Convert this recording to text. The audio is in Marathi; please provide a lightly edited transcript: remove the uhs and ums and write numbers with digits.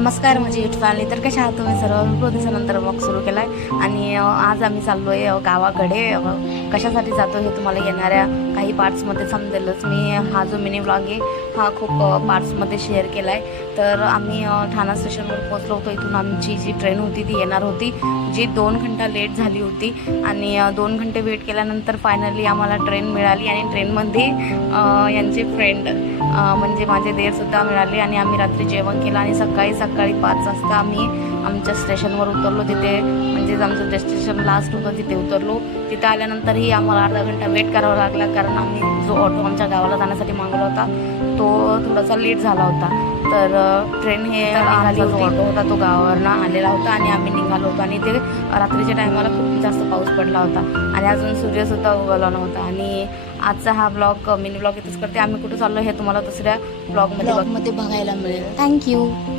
नमस्कार माझी युट्यूब फॅमिली. तर कशा आहात तुम्ही सर्व? खूप दिवसानंतर ब्लॉग सुरू केला आहे आणि आज आम्ही चाललो आहे गावाकडे. कशासाठी जातो हे तुम्हाला येणाऱ्या काही पार्ट्समध्ये समजेलच. मी हा जो मिनी ब्लॉग आहे हा खूप पार्ट्समध्ये शेअर केला आहे. तर आम्ही ठाणा स्टेशनवर पोहोचलो होतो. इथून आमची जी ट्रेन होती ती येणार होती, जी 2 घंटा लेट झाली होती आणि 2 घंटे वेट केल्यानंतर फायनली आम्हाला ट्रेन मिळाली आणि ट्रेनमध्ये यांचे फ्रेंड म्हणजे माझे देरसुद्धा मिळाले आणि आम्ही रात्री जेवण केलं आणि सकाळी 5 वाजता आम्ही आमच्या स्टेशनवर उतरलो. तिथे म्हणजेच आमचं डेस्टिनेशन लास्ट होतं तिथे उतरलो. तिथं आल्यानंतरही आम्हाला अर्धा घंटा वेट करावा लागला, कारण आम्ही जो ऑटो आमच्या गावाला जाण्यासाठी मागवला होता तो थोडासा लेट झाला होता. तर ट्रेन हे निघाली, जो ऑटो होता तो गावावरनं आलेला होता आणि आम्ही निघालो होतो आणि ते रात्रीच्या टायमाला खूप जास्त पाऊस पडला होता आणि अजून सूर्यसुद्धा उगवला नव्हता. आणि आजचा हा ब्लॉग मिनी ब्लॉग इथेच करते. आम्ही कुठे चाललो हे तुम्हाला दुसऱ्या ब्लॉगमध्ये बघायला मिळेल. थँक्यू.